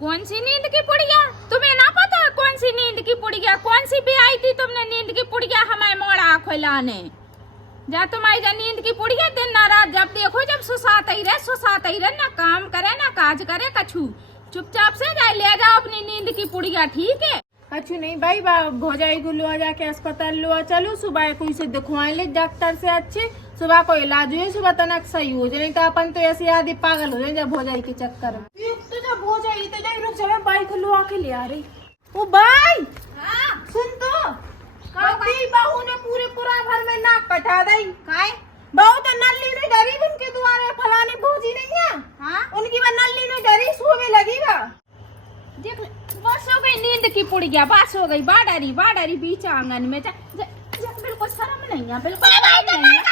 कौन सी नींद की पुड़िया? तुम्हें ना पता है कौन सी नींद की पुड़िया? कौन सी भी आई थी तुमने नींद की पुड़िया हमें मोड़ा खिलाने? जा तुम्हारी जा नींद की पुड़िया दिन ना रात जब देखो जब सुसात ही रहे, ना काम करे ना काज करे कछु। चुपचाप से जाए ले जाओ अपनी नींद की पुड़िया, ठीक है? अच्छू नहीं भाई भौजाई को लो जाके अस्पताल लो चलो, सुबह कोई से दिखवाए ले डॉक्टर से अच्छे, सुबह को इलाज हुए सुबह तनक सही हो जाए, नहीं तो अपन तो ऐसे आदि पागल हो जाए जब भौजाई के चक्कर में। तो जब भौजाई तो जाए रुक जाए, बाइक लो आके ले आ रही। ओ भाई सुन तो बहू ने पूरा भर में नाक कटा दी। बहू तो नल्ली नहीं डरी, उनके द्वारे फलानी भौजी नहीं है। हाँ? उनकी वह नल्ली नहीं डरी, सोने लगी वह। देख बस हो गई नींद की पुड़िया, बस हो गई। बाडरी बीच आंगन में बिल्कुल शर्म नहीं है, बिल्कुल शर्म नहीं है।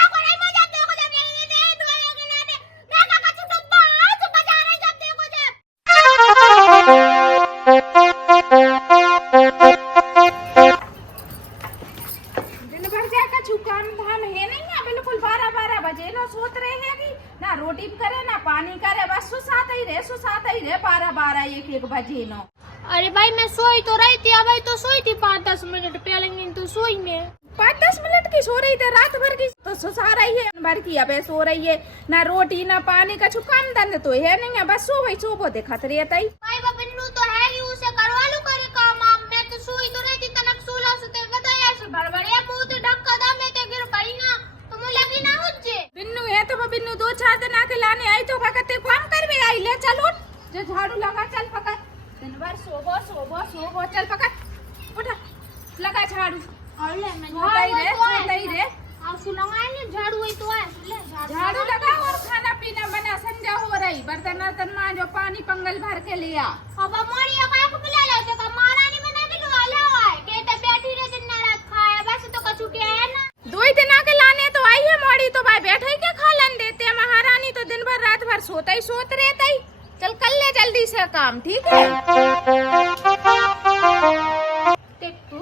दिन भर क्या कछु काम धाम है नहीं है, बिल्कुल 12 बजे लो सोत रहे है कि ना रोटी करे ना पानी करे, बस सुसात ही रहे 12 1 बजे नो। अरे भाई मैं सोई तो रही थी, अब तो सोई थी 5-10 मिनट पहले, तो सोई में 5-10 मिनट की सो रही थी, रात भर की तो सुसा रही है भर की, अब सो रही है ना रोटी ना पानी का काम धंध तो है नहीं है, बस सो देखत रही तई। भाई बिन्नू तो है ही, उसे करवा लूं करे काम। मैं तो सोई तो रही थी, तनक सोला सुते बताया से भड़बड़िया मुंह तो ढक्का दा, मैं तो गिर पड़ी ना, तो मुझे लगी ना मुझे। बिन्नू है तो बिन्नू 2-4 दिन आके लाने आई तो कहते काम कर भी आई, ले चल उठ, जो झाड़ू लगा चल पकड़, दिन भर सोबो चल पकड़ उठा लगा झाड़ू। और ले मैं सोता ही रे आंसू लगाए ले, झाड़ू ही तो है ले झाड़ू लगा और खाना पीना बना, संध्या हो रही, बर्तन वर्तन मांजो, पानी पंगल भर के लिया। अब मोरी का को पिला ले तो महारानी में नहीं लो आला है कहते बैठी रे दिन रात खाया, बस तो कछु के है ना 2 दिन आके लाने तो आई है मोड़ी, तो भाई बैठे ही क्या खालन देते महारानी, तो दिन भर रात भर सोत रहता ही। चल कर ले जल्दी से काम, ठीक है? देख तू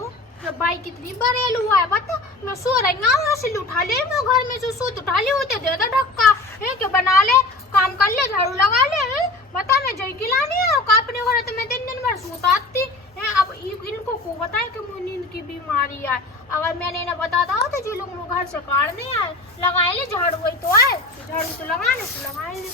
बाई कितनी बरेल हुआ है, बता मैं सो रही हूँ, हासिल उठा ले, मैं घर में जो सूत उठा ले होते दे दे ढक्का है कि बना ले, काम कर ले, झाड़ू लगा ले, बता मैं जई खिलानी है अपने घर, तो मैं दिन भर सोता आती है। अब इनको को बताए कि मुझे नींद की बीमारी है, अगर मैंने ना बता था तो जो लोग घर से काटने आए लगाए ले झाड़ू, वही तो है झाड़ू तो लगाने तो लगाए ले।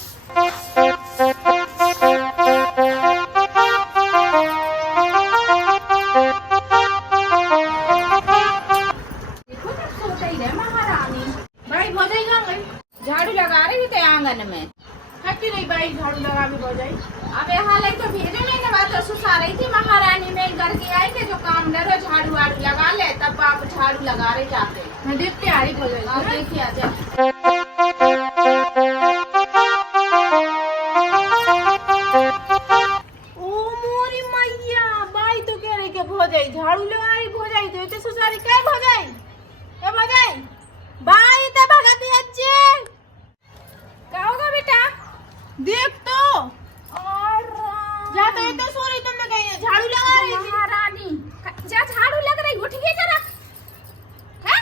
झाड़ू लगा रही थी आंगन में, हटी नहीं भाई झाड़ू लगा भी भौजाई। अब हाल तो भेजो नहीं ना, बात तो सुसा रही थी महारानी में घर के आई के जो काम डरो झाड़ू वाड़ू लगा ले, तब आप झाड़ू लगा रहे जाते। मैं देखते आ रही भौजाई, आप देखिए आ जाए। ओ मोरी मैया, बाई तो कह रही के भौजाई झाड़ू लगा रही, भौजाई तो इतने सुसारी क्या भौजाई? ए भौजाई बाई तो भगत अच्छे क्या होगा बेटा? देख तो और जाते इतने सो रही, तुमने कहीं झाड़ू लगा रही थी। महारानी जा झाड़ू लग रही, उठिए जरा, है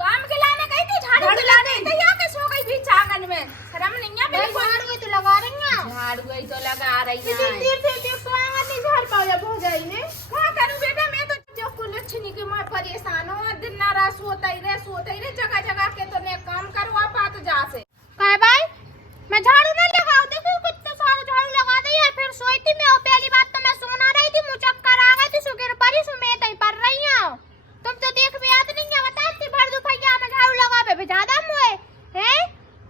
काम के लाने गई थी, झाड़ू लगाने तो यहाँ के सो गई बीच आंगन में, शर्म नहीं है बिल्कुल? झाड़ू ही तो लगा रही हैं, झाड़ू गई तो लगा रही है। देर से देख तो आंगन नहीं झाड़ पाया भौजाई ने। क्या करूं बेटा, मैं तो जो कुलच्छनी की मैं परेशान हूँ, दिन ना रात सोता ही रहे, जगह के तो ने काम करवा पात जा से। कहे भाई मैं झाड़ू नहीं लगाऊं, देखो कितना सारा झाड़ू लगा दी है, फिर सोई थी मैं, और पहली बात तो मैं सोना रही थी, मुझे चक्कर आ गए थे, सुगिर परी सुमेत ही पड़ रही हूं, तुम तो देख भी याद नहीं है, बता इतनी भर दोपहर में झाड़ू लगा पे ज्यादा मुए हैं,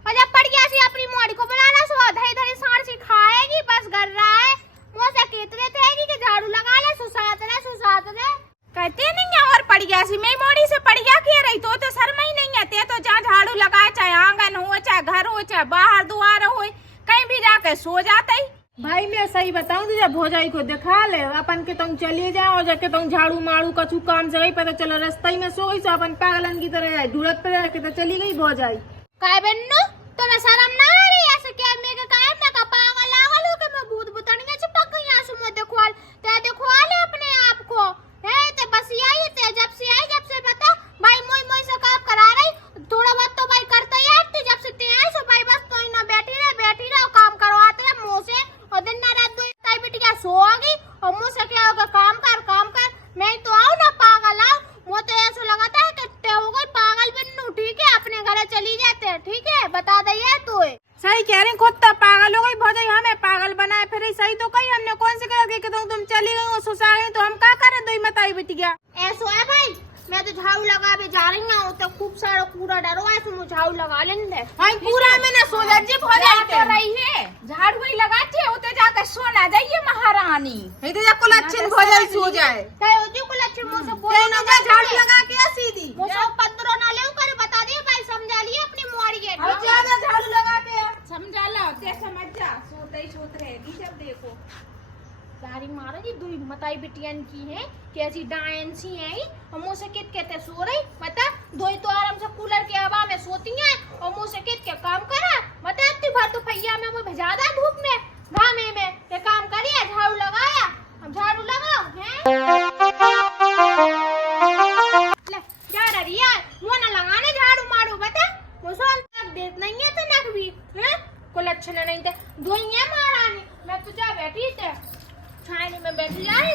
और जब पड़ गया सी अपनी मोड़ी को बुलाना सो धरी साड़ सी खाएगी, बस कर रहा है मुँह से कहते थे कि झाड़ू लगा ले, सुसात रे कहते नहीं है, और पड़ गया सी मैं मोड़ी से पड़ गया के रही, तो शर्म ही नहीं है, ते तो जहाँ झाड़ू लगाए, चाहे आंगन हो, चाहे घर हो, चाहे बाहर द्वार हो, कहीं भी जाके सो जाता ही। भाई मैं सही बताऊं तो जब भौजाई को दिखा ले, अपन के तुम चले जाओ, जाके तुम झाड़ू मारू कछु काम से गई, पता चलो रास्ते ही में सो गई, सो अपन पागलन की तरह जाए ढूंढत पे रह के तो चली गई भौजाई। कहे बन्नू तुम्हें शर्म ना आ रही ऐसे क्या, मैं का पागल लागल हो के मैं भूत भूतनिया चिपक गई आंसू में देखवा ले अपने आप को है, ते बस यही थे जब से बता भाई मोई से काम करा रही, थोड़ा बहुत तो भाई करता ही है, जब से ते आई सो भाई बस तो ही ना बैठी रहे काम करवाते हैं मुंह से, और दिन ना रात दो बिटिया सोओगी और मुझसे क्या होगा, काम कर। मैं तो आऊँ ना पागल आओ, मुझे तो ऐसा लगाता है कि हो गई पागल बनू, ठीक है, अपने घर चली जाते हैं, ठीक है, बता दिया तू। सही कह रही, खुद तो पागल हो गई भौजाई, हमें पागल बनाए फिर सही तो कही हमने, कौन से कह कि तुम चली गई हो सुसा गई तो हम क्या करें, दो मताई बिटिया। ऐसा है भाई, मैं तो झाड़ू लगा भी जा रही हूँ, तो खूब सारा कूड़ा डरो है, तुम झाड़ू लगा लेंगे। भाई पूरा मैंने सोचा जी भौजाई तो रही है झाड़ू ही लगाती है, उते जाकर सोना जाइए महारानी। इधर कुल अच्छे भौजाई सो जाए, चाहे उसी को लक्ष्य मुझसे बोलो ना, झाड़ू लगा के सीधी मुझे 15 ना ले कर बता दिए भाई, समझा लिए अपनी मुआरी के, और ज्यादा झाड़ू लगा के समझा लो, ते समझ जा, सोते ही सोत रहेगी जब देखो। सारी मारा जी दुई मताई बिटियन की है, कैसी डायन सी है, और मुँह से कित कहते सो रही, बता दो तो आराम से कूलर के हवा में सोती हैं, और मुँह से कित के काम करा, बता इतनी भर तो भैया में वो भेजा दा धूप में घामे में, ये काम करिए, झाड़ू लगाया, अब झाड़ू लगाओ हैं, ले जा रही है, वो ना लगाने झाड़ू मारू, बता वो सोल तक देख नहीं है तो नक भी हैं, को लक्षण नहीं थे, धोइए महारानी, मैं तो जा बैठी थे छायने में बैठी आई।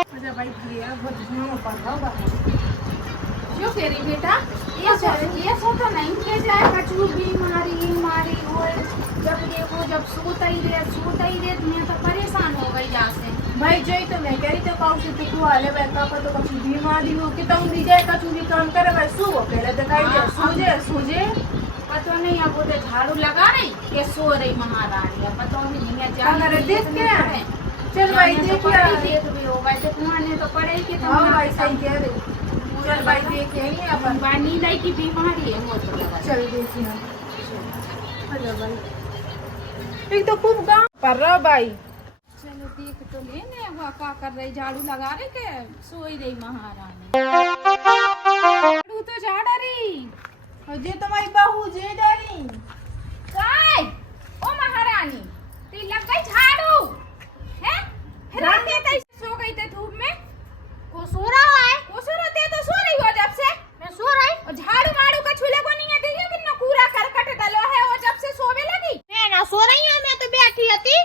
अच्छा भाई भैया बहुत धुआं पड़ रहा होगा, क्यों कह रही बेटा, ये सोता नहीं के जाए, कछु बीमारी मारी हो, जब देखो जब सोता ही दे दुनिया तो परेशान हो गई जासे। भाई जो तो मैं कह रही थी पाऊ से तू हाले बैठा पर तो कछु बीमारी हो कि तुम भी जाए कछु भी काम करे भाई सो पहले दिखाई दे सूझे पता नहीं, अब वो झाड़ू लगा रही के सो रही महारानी, अब पता नहीं है जा अगर देख के है, चल भाई देख देख भी होगा, देखने तो पड़ेगी तो। हाँ भाई सही कह रही, चल भाई देख यही अपन नींद की बीमारी है वो तो लगा। चल देखिए हेलो भाई, एक तो खूब गाँव पर रहा भाई, चलो देख तो लेने हुआ क्या कर रही, झाड़ू लगा रही के सोई रही महारानी, झाड़ू तो झाड़ रही, और जे तुम्हारी बहू जे डाली काय ओ महारानी ती लग गई झाड़ू है, रात में तई सो गई थे धूप में, को सो रहा है, वो सो रहे तो सो रही हो जब से, मैं सो रही, और झाड़ू मारू का छुले को नहीं है, देखिए कितना कूड़ा करकट डालो है, वो जब से सोवे लगी। मैं ना सो रही हूँ, मैं तो बैठी थी,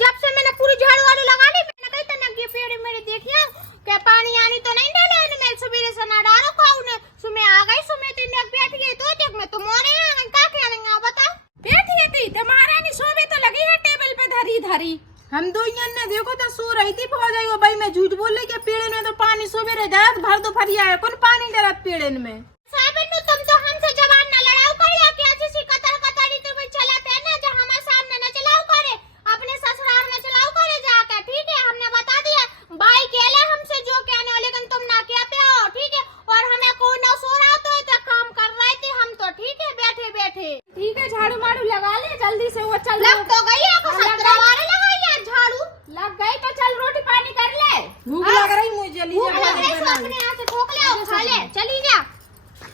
जब से मैंने पूरी झाड़ू वाड़ू लगा ली, मैंने कही तो ना पेड़ मेरी देखिए क्या पानी आनी तो नहीं डाले, मैं सुबह से ना डालो खाऊ ने, सुबह आ गई, सुबह तो इन्हें बैठ गई, तो देख मैं तुम्हारे यहाँ क्या करेंगे बता, बैठी थी तो महारानी सोवे तो लगी है टेबल पे धरी हम दो ने देखो तो सो रही थी भौजाई वो भाई, मैं झूठ बोल रही कि पेड़ में तो पानी सोवे रह जाए भर दो फरिया है, कौन पानी डरा पेड़ में। साबिन तुम तो हमसे जबान ना लड़ाओ कर, या क्या किसी कतर कतरी तो भी चलाते हैं ना, जो हमारे सामने न चलाओ करे, अपने ससुराल में चलाओ करे जाकर, ठीक है, हमने बता दिया भाई केले हमसे जो कहने, लेकिन तुम ना कहते हो, ठीक है, और हमें कोई ना सो रहा तो काम कर रहे थे हम तो, ठीक है, बैठे बैठे, ठीक है, झाड़ू मारू लगा ले जल्दी से, वो चल लग तो गई झाड़ू लग गई तो चल रोटी पानी कर ले, भूख लग रही मुझे, जल्दी भूख लग रही है, अपने यहाँ से ठोक ले और खा ले, चली जा,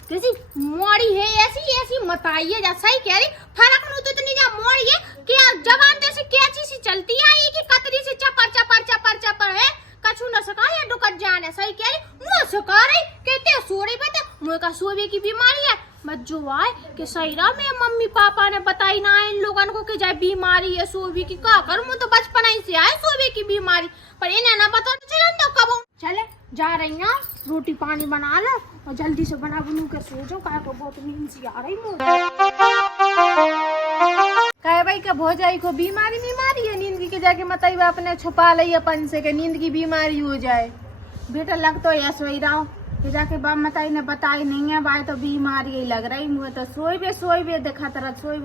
किसी मोड़ी है ऐसी मताइए जा, सही कह रही, फर्क नहीं तो इतनी जा मोड़ी है कि जबान जैसे कैची सी चलती है, ये की कतरी से चपर है, कछु न सका या डुकत जाने, सही कह रही, मुँह सका रही, कहते सोड़ी बता, मुँह का सोवे की बीमारी है, मत जो आए कि सही रहा, मेरे मम्मी पापा ने बताई ना इन लोगों को कि जाए बीमारी है सोवे की, का कर मुँह तो बचपन ही से आए सोवे की बीमारी, पर इन्हें ना पता चलन तो कब चले जा रही ना, रोटी पानी बना लो और जल्दी से बना बनू के सो जाओ, काय को बहुत नींद सी आ रही मुझे। कहे भाई का भौजाई को बीमारी है, नींद की जाके मताई बाप ने छुपा ली अपन से कि नींद की बीमारी हो जाए, बेटा लग तो या सोई रहा कि जाके बाप मताई ने बताई नहीं है भाई, तो बीमारी ही लग रही, मुझे तो सोई बे देखा तरह सोई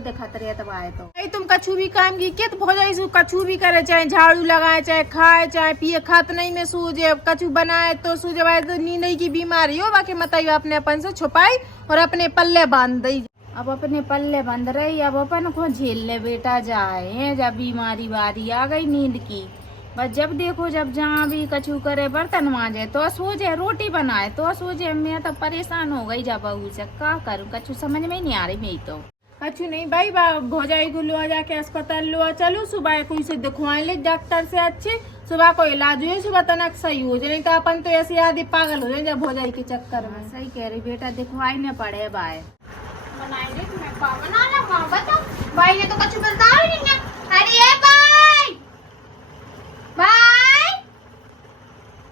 देखा तरह तब आए तो भाई, तुम कछु भी काम की के भौजाई से कछु भी करे, चाहे झाड़ू लगाए, चाहे खाए, चाहे पिए, खात नहीं में सूझे, कछु बनाए तो सूझे भाई, तो नींद की बीमारी हो, बाकी मताई बाप ने अपन से छुपाई और अपने पल्ले बांध दी, अब अपने पल्ले बंद रही, अब अपन को झेल ले बेटा जाए, जब बीमारी बारी आ गई नींद की, बस जब देखो जब जहाँ भी कछु करे, बर्तन मांजे तो सोचे, रोटी बनाए तो सोचे, मैं तो परेशान हो गई जब बहू से, क्या करूँ, कछु समझ में नहीं आ रही मेरी तो। कछु नहीं भाई, भौजाई को लो जाके अस्पताल लो चलो, सुबह कोई से दिखवाए ले डॉक्टर से अच्छे, सुबह को इलाज हुए, सुबह तनक सही हो जाए, नहीं तो अपन तो ऐसे आदि पागल हो जाए जब भौजाई के चक्कर में। सही कह रही बेटा, दिखवाई न पड़े बाय बनाए देख बना ला मां बता भाई ने तो कुछ बताया ही नहीं है। अरे ए भाई भाई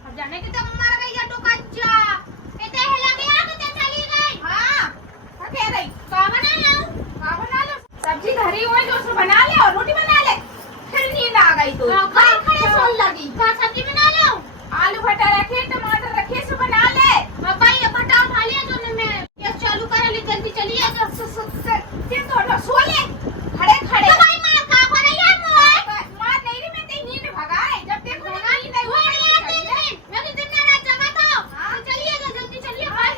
अब जाने की तो मर गई है तो कच्चा इतने हिला गया कि ते चली गई। हाँ क्या कह रही? का बना लो सब्जी धरी हुई जो उसको बना ले और रोटी बना ले। फिर नींद आ गई तो खड़े खड़े सोन लगी का सब्जी बना लो। आलू भटा रखे टमाटर रखे सो बना ले। पापा ये भटा उठा लिया तो मैं गैस चालू कर ली जल्दी चलिए फिर तो सो ले खड़े खड़े। तो भाई मैं का करे यार मोय मार नहीं रही मैं तेरी नींद भगाए जब देखो ना नींद आई मैं तो दिन रात जगा था चलिए जल्दी चलिए भाई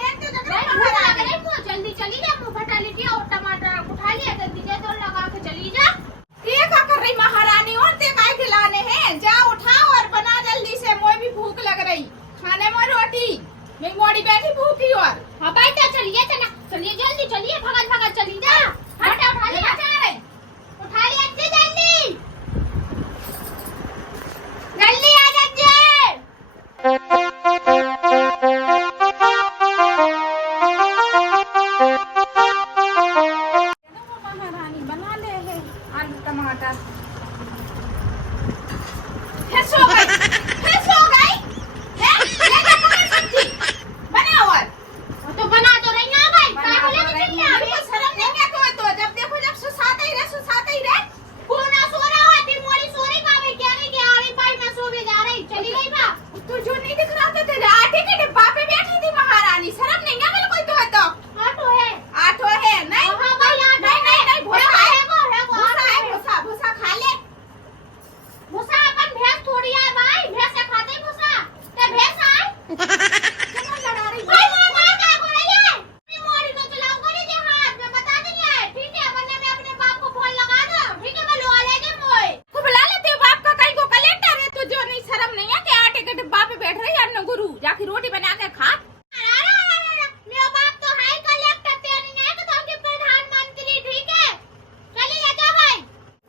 जल्दी चलिए मुंह फटा लीजिए और टमाटर उठा लिया जल्दी से तो लगा के चली जा। ये क्या कर रही महारानी? और ते काय खिलाने हैं? जा उठाओ और बना जल्दी से। मोय भी भूख लग रही खाने में रोटी। मैं मोड़ी बैठी भूखी और हाँ बेटा चलिए चलिए जल्दी चलिए भगत भगत चली जा। हटा उठा लिया उठा लिया जल्दी जल्दी आ जाइए। महारानी बना ले है आलू टमाटर। फिर सो गई हैं? ये क्या पका सब्जी बना और तो बना तो रही ना भाई बना का बोले तो रही चलिए हैं। अभी अभी शर्म नहीं है तो जब देखो जब सुसाते ही रहे पूरा सो रहा है फिर मोरी सो रही का भाई क्या नहीं क्या रही भाई मैं सो भी जा रही चली गई बा। तो जो नहीं दिख रहा था तेरे आटे के डिब्बा पे बैठी थी महारानी। शर्म नहीं है बिल्कुल तो ऑटो है आठो है नहीं हाँ भाई ऑटो नहीं भूसा है भूसा भूसा खा ले। भूसा अपन भैंस थोड़ी है भाई भैंस से खाते ही भूसा ते भैंस आए क्यों लड़ा रही भाई मां का को रही है मोरी को चलाओ करे जे हाथ में बता देंगे ठीक है वरना मैं अपने बाप को फोन लगा दूं ठीक है मैं लुआ लेके मोय को बुला लेते हो बाप का कहीं को कलेक्टर है तो जो नहीं शर्म नहीं है कि आटे के डिब्बा पे बैठ रही है अन्न गुरु जाके रोटी बना के खा। मेरा बाप तो है कलेक्टर ते नहीं है कि तुम के प्रधानमंत्री ठीक है चलिए जा भाई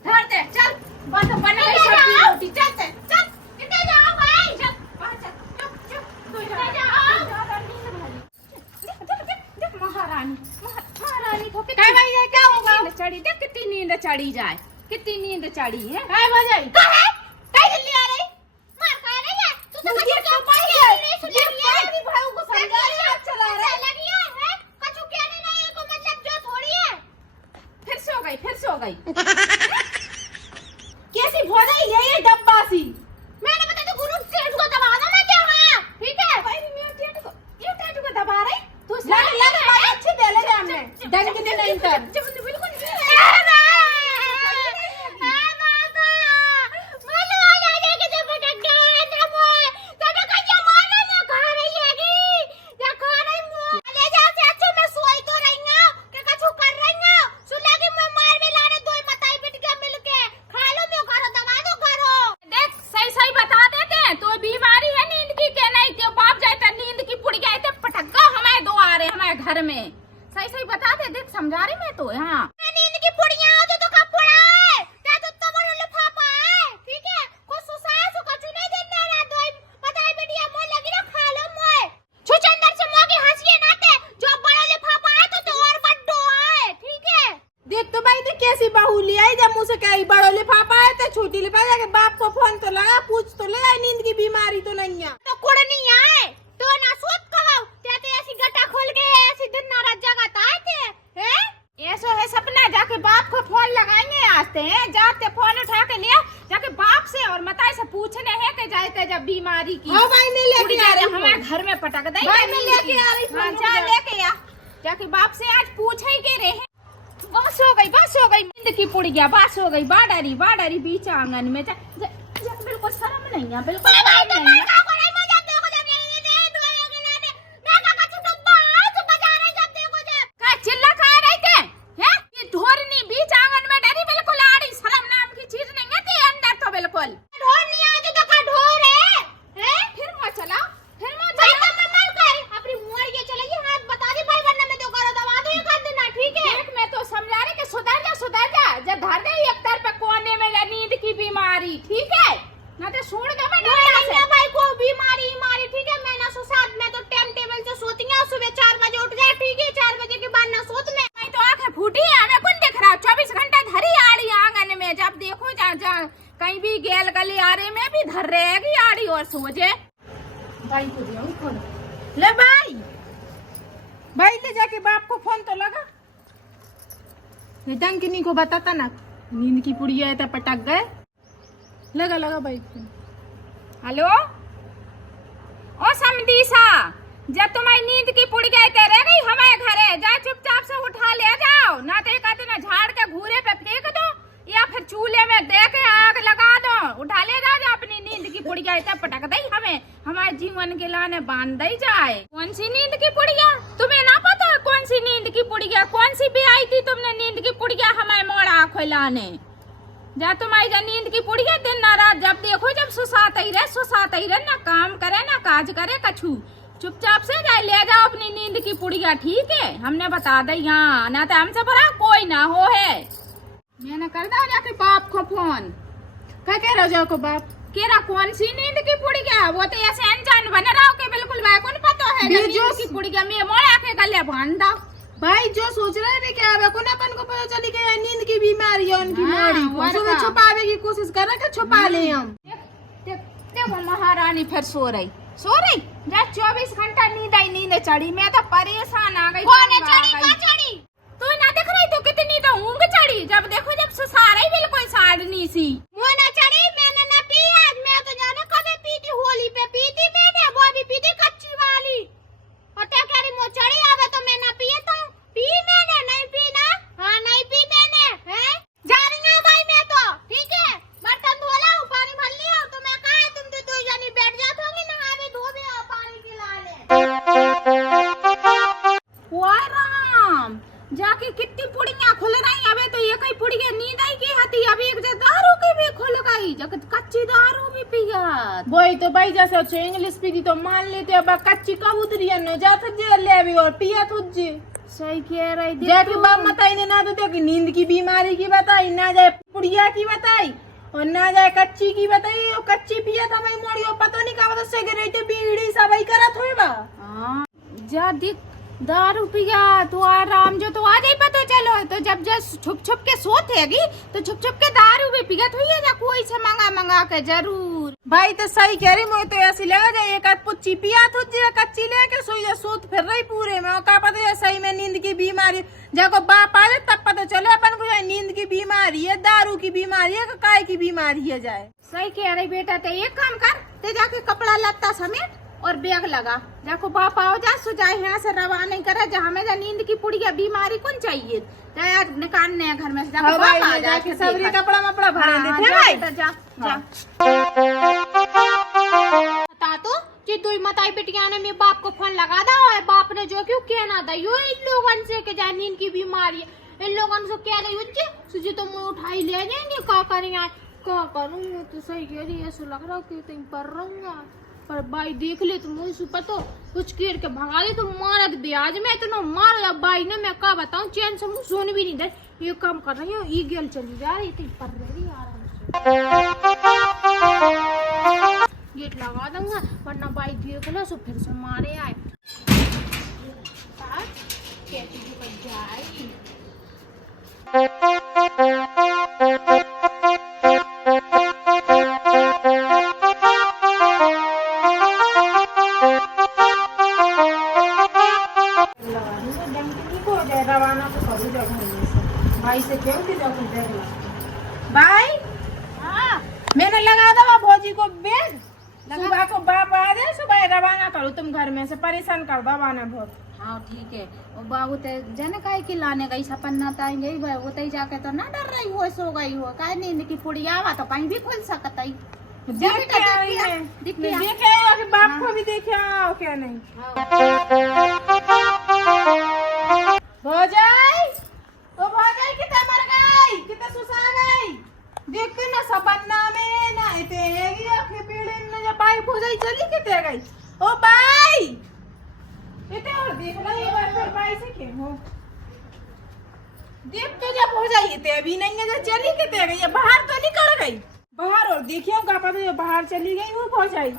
धर दे चल बस बन गई सब्जी रोटी चलते चल इधर जाओ भाई चल बाहर चल चुप चुप तू जा महारानी को काय भाई ये क्या होगा? नींद चढ़ी देख कितनी नींद चढ़ी जाए कितनी नींद चढ़ी है। काय बजाई कहे कई जल्दी आ रही मार का रही है तू तो मुझे कछु तो पता क्या है। नहीं सुन ये लिया पानी भाऊ को समझा रही है, चला रहा है। लगी है कछु क्या नहीं को मतलब जो थोड़ी है फिर सो गई कैसी भोजाई है ये डब्बा सी? मैंने बता तो गुरु सेठ को दबा दो मैं क्या हां ठीक है भाई मैं टेट को दबा रही तू लग भाई अच्छी दे ले हमने डंग ने नहीं कर बिल्कुल देख सही बता देते हैं तो बीमारी है नींद की के नहीं तो बाप जाए नींद की पुड़ गए थे पटक्का हमारे दो आ रहे हमारे घर में सही बता दे देख समझा रही मैं तो यहाँ नींद की पुड़िया हो तो कब पुड़ा है क्या तो तमरो लिफाफा है ठीक है को सुसाए सो कछु नहीं देना रे दोई पता है बेटिया मोय लगी ना खा लो मोय छुचंदर से मोगी हंसिए नाते जो बड़ा लिफाफा है तो और बड्डो है ठीक है देख तो भाई देख कैसी बहू ले आई जब मुंह से कही बड़ो लिफाफा है तो छोटी लिफाफा जाके बाप को फोन तो लगा पूछ तो ले आई नींद की बीमारी तो नहीं है। तो कुड़ नहीं आए तो ना सोच कहो ते ऐसी गटा खोल के ऐसी दिन ना रात जगत आए थे हैं ऐसा है सपना जाके बाप को फोन लगाएंगे आते हैं जाते फोन उठा के लिया जाके बाप से और मताई से पूछने हैं कि जाते जब बीमारी की हाँ भाई नहीं लेके आ रही हमारे घर में पटक दे भाई मैं लेके आ रही हाँ, फोन जा जा। लेके आ जाके बाप से आज पूछे ही के रहे बस हो गई नींद की पुड़ गया बस हो गई बाडरी बीच आंगन में बिल्कुल शर्म नहीं है बिल्कुल शर्म नहीं है। क्या चिल्ला खा रहे थे हैं? ये धोरनी बीच आंगन में डरी बिल्कुल आ रही शर्म नाम की चीज नहीं है तेरे अंदर तो बिल्कुल फिर मैं चला देख मैं तो समझा रही कि सुधर जा जब धर दे एक तरफ कोने में नींद की बीमारी ठीक है ना तो छोड़ दो मैं डंडा से। धर रहेगी आड़ी और सोजे। भाई को दिया फोन। ले भाई, भाई ले जाके बाप को फोन तो लगा। ये टंकिनी को बताता ना, नींद की पुड़िया है तो पटक गए। लगा लगा भाई फोन। हेलो ओ समदीसा, जब तुम्हारी नींद की पुड़ी गई ते रह गई हमारे घरे, जा चुपचाप से उठा ले जाओ, ना तो कहते ना झाड़ के घूरे पे फेंक दो या फिर चूल्हे में दे के आग लगा दो। उठा ले जाओ अपनी नींद की पुड़िया इतना पटक दई हमें, हमारे जीवन के लाने बांध दई जाए। कौन सी नींद की पुड़िया? तुम्हें ना पता कौन सी नींद की पुड़िया? कौन सी भी आई थी तुमने नींद की पुड़िया हमारे मोड़ा खोलाने? जा तुम्हारी जा नींद की पुड़िया दिन ना रात जब देखो जब सुसात ही रहे, ना काम करे ना काज करे कछु। चुपचाप से जाए ले जाओ अपनी नींद की पुड़िया, ठीक है? हमने बता दी यहाँ, ना तो हमसे बड़ा कोई ना हो है। मैंने कर दो जाके बाप को फोन। क्या कह रहा जाओ को बाप? केरा कौन सी नींद की पुड़िया? वो तो ऐसे अनजान बन रहा हो के बिल्कुल भाई को नहीं पता है नींद की पुड़िया में मोड़ा के गले बांध दो। भाई जो सोच रहे थे क्या है, कोना अपन को पता चली कि नींद की बीमारी है उनकी मोड़ी को, सुबह छुपावे की कोशिश कर रहे कि छुपा ले हम। देखो महारानी फिर सो रही जा 24 घंटा नींद चढ़ी। मैं तो परेशान आ गई। चढ़ी तू ना देख रही तो कितनी तो ऊँग चढ़ी, जब देखो जब सुसारा ही बिल्कुल साड़नी सी। वो ना चढ़ी, मैंने ना पी आज। मैं तो जाने कभी पी थी, होली पे पी थी मैंने, वो भी पी थी कच्ची वाली। और क्या कह रही मुँह चढ़ी आवे तो मैं ना पिए तो पी मैंने, नहीं पी ना? हाँ नहीं पी मैंने, हैं? जा रही हूँ भाई मैं तो, ठीक है? बर्तन धो ला, पानी भर लिया तो मैं कहा है तुम तो दो जनी बैठ जाते होंगे नहावे धोबे और पानी पिला ले। वाह राम, जाके कितनी पुड़ियाँ खुल रही। अबे तो ये कई पुड़िया नींद आई की हती, अभी एक दारू की भी खुल गई, जगत कच्ची दारू भी पिया। वही तो भाई जैसे अच्छे इंग्लिश पी तो मान लेते अब कच्ची कबूतरी न जा जे ले अभी और पिया तुझे। सही कह रही थी जाके बाप बताई ने ना तो देखी नींद की बीमारी की बताई, ना जाए पुड़िया की बताई और ना जाए कच्ची की बताई। और कच्ची पिया था भाई मोड़ियो पता नहीं कहा सिगरेट बीड़ी सब ही करत होएगा। हाँ जा दिख दारू पिया तो आराम जो तो आज ही पता चलो। तो जब छुप छुप के सोतेगी तो छुप छुप के दारू भी पिया हुई है, कोई से मंगा के जरूर। भाई तो सही कह रही, मुझे तो ऐसी लगा जाए एक आध पुच्ची पिया तुझे कच्ची लेके सोई जा सूत फिर रही पूरे में। क्या पता है सही में नींद की बीमारी, जब बाप आ जाए तब पता चले अपन को जाए नींद की बीमारी है, दारू की बीमारी है, काय की बीमारी है जाए। सही कह रही बेटा, तो एक काम कर, ते जाके कपड़ा लत्ता समेट और बैग लगा, जाको बाप आओ जा सुजाए यहाँ से रवा नहीं करे। जा हमें जा नींद की पुड़िया बीमारी कौन चाहिए, जा निकालने हैं घर में से। जाको बाप आ जाके सबरी कपड़ा मपड़ा भर देते भाई। जा जा बता तो जी तू मताई बिटिया ने मेरे बाप को फोन लगा दा है, बाप ने जो क्यों कहना था यो इन लोगों से के जा नींद की बीमारी है, इन लोगों से कह रही हुई सुजी तो मुँह उठाई ले जाएंगे। क्या करेंगे, क्या करूँगी? तो सही कह रही है, ऐसा लग रहा कि तुम पर रहूंगा। पर भाई देख ले तो मुझे पता कुछ कीर के भगा दे तो मारत ब्याज में इतना मार या भाई ने, मैं क्या बताऊं चैन से मुँह सोने भी नहीं दे। ये काम कर रही हूँ, ये गेल चली जा रही थी पर रही आराम से। गेट लगा दूंगा वरना भाई देख लो सो फिर से मारे आए। रवाना तो कभी जगह भाई से क्यों की जगह भाई। हाँ मैंने लगा दवा भौजी को बैग, सुबह को बाप आ जाए सुबह रवाना करो तुम घर में से, परेशान कर दो आना बहुत। हाँ ठीक है। और बाबू ते जन काय की लाने गई सपन्ना ताई गई वो तई जाके तो ना डर रही हो, सो गई हो काय नींद की पुड़िया आवा तो कहीं भी खुल सकता ही। देखे कि बाप को भी देखे आओ क्या नहीं। भौजाई ओ भौजाई कितना मर गई, कितना सुसा गई, देखते ना सपन्ना में ना इतेगी आंखें पीड़े में जब बाई भौजाई चली कितने गई। ओ बाई इतने और देख लो ये बार फिर बाई से के हो देख तो जब भौजाई इतने अभी नहीं है जब चली कितने गई, बाहर तो निकल गई बाहर। और देखियो का पता जो बाहर चली गई वो भौजाई।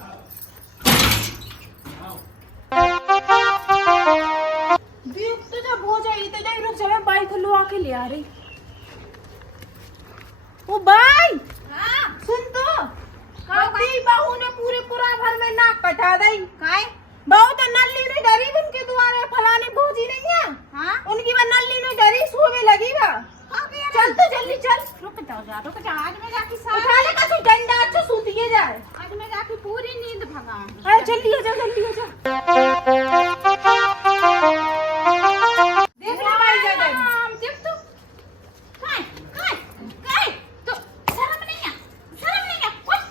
देख तो जब भौजाई तो जाई रुक चले बाई को लो आके ले आ रही। ओ बाई हाँ सुन तो बत्ती बहू ने पूरे पूरा भर में नाक कटा दी। काय बहू तो नल्ली ने डरी उनके द्वारे फलाने भौजी नहीं है। हाँ उनकी वो नल्ली ने डरी सोने लगी बा। चल तो जल्दी चल। रुक जा आज मैं जाके उठा ले कसू डंडा अच्छा सूतिए जाए। आज मैं जाके पूरी नींद भगाऊं। अरे जल्दी हो जा देख ले भाई जगह जब तू काय काय काय तो शर्म नहीं है उठ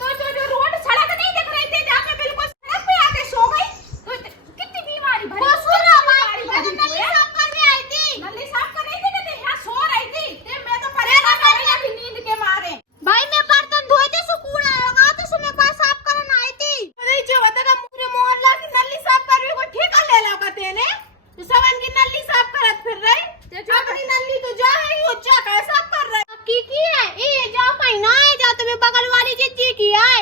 तो रोड सड़क नहीं दिख रही थी जाके बिल्कुल सड़क पे आके सो गई तो कितनी बीमारी भरी वो सो रहा भाई मैं नली साफ करने आई थी। नली साफ कर रही थी कि नहीं? यहाँ सो रही थी ते मैं तो परेशान हो गई अभी नींद के मारे। भाई मैं बर्तन धोए थे सो कूड़ा लगा तो सो मैं पास साफ करने आई थी। नहीं जो बता पूरे मोहल्ला की नली साफ कर रही को ठेका ले ला कहते ने तो सबन की नली साफ करत फिर रही। अपनी नली तो जा है वो जा का साफ कर रही की है ए जा पहिना है जा तुम्हें बगल वाली जी की है।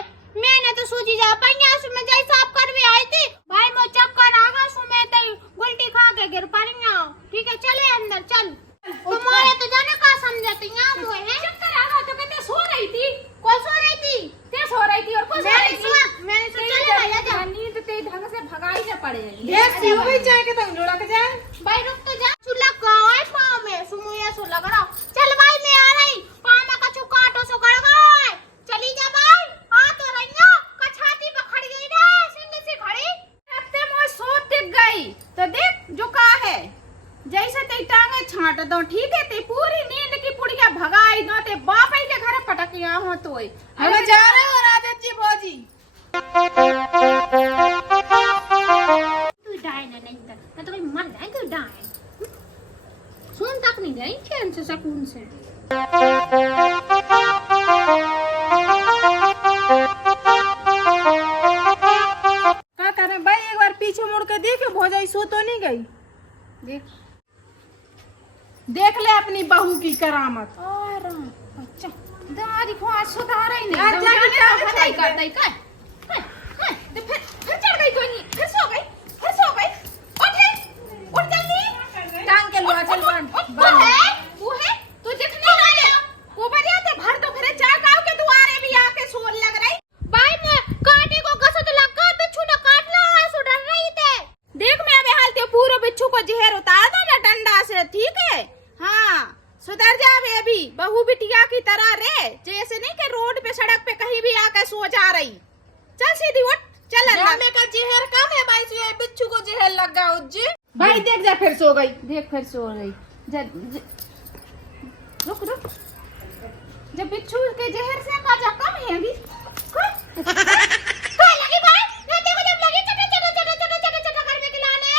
मैंने तो सूजी जा पहिया सो मैं जाई साफ करवे आई थी। भाई मो चक्कर आ गया सो मैं तई गुलटी खा के गिर पड़ीया। ठीक है चले अंदर चल। तुम्हारे तो जाने का समझती यहां हुए हैं। चक्कर आ गया तो कहते सो रही थी। कौन सो रही थी? ते सो रही थी और कौन सो रही थी? मैंने तो चले भैया जा। नींद ते ढंग से भगाई न पड़ेगी। ये सियो भी चाहे के तुम जोड़ा के जाए। भाई रुक तो जा चूल्हा गाय पाँव में सुमुया सो लग रहा। चल भाई मैं आ रही पाँव में कछु काटो सो गड़ गए। चली जा भाई आ तो रही ना कछाती पे खड़ी गई ना सिंग से खड़ी। हफ्ते में सो दिख गई तो देख जो का है जैसे ते टांगे छाट दो ठीक है ते पूरी नींद की पुड़िया भगाई दो ते बाप ही के घर पटकिया हो तो हम जा रहे हो राजत जी भौजी। तू डाय ना नहीं मैं तो मर जाएंगे डाय। सुन तक नहीं गई चैन से सुकून से। क्या करें भाई एक बार पीछे मुड़ के देखो भौजाई सो तो नहीं गई। देख ले अपनी बहू की करामत। और अच्छा दादी को आज सुधार ही नहीं। आज जाके क्या नहीं करता ही का तो फिर चढ़ गई कोई नहीं फिर सो गई उठ जल्दी टांग के लो चल बन वो है तू दिखने वाले वो बढ़िया थे भर तो फिर चार गांव के दुआरे भी आके सोन लग रही। भाई मैं कांटे को गसत लगा बिच्छू ने काट लिया सो डर रही थे। देख मैं अभी हालते पूरे बिच्छू को जहर उतार दो ना डंडा से ठीक है। हाँ सुधर जावे अभी बहू बिटिया की तरह रे जैसे नहीं कि रोड पे सड़क पे कहीं भी आकर सो जा रही। चल सीधी उठ चल में का जहर कम है भाई से बिच्छू को जहर लग गया उज्जे। भाई देख जा फिर सो गई। देख फिर सो रही रुक जब बिच्छू के जहर से मजा कम है अभी लगी भाई मैं देखो जब लगी चटा करने के लाने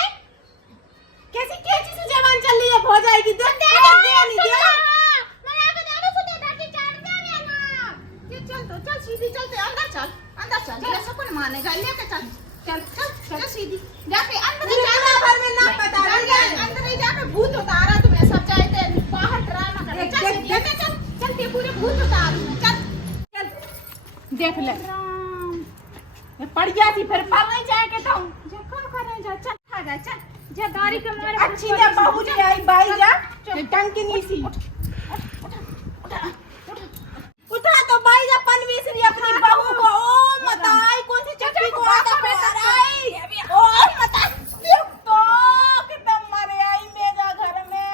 कैसी से जवान चल रही है भौजाई की देख दे नहीं दे मैं आगे जाने से दे डाटी चाट दे ना। ये चल सीधी चलते अंदर चल ये सब मानेगा लेके चल सीधी जाके अंदर ही पूरा भर में ना पता अंदर ही जाके भूत उतारा तुम्हें सब चाहते बाहर ड्रामा कर चल ते पूरे भूत उतार चल देख ले राम मैं पड़ गया थी फिर पर नहीं जाए के तुम जा का करें जा चल खा जा गाड़ी के मारे अच्छी है बहू जी आई भाई जा टंकी नहीं सी उठा तो भाई जा पनवीसरी अपनी बहू को ओ मताई कौन सी चक्की को आता आई ओ मताई तो कि तुम मरे आई मेरा घर में।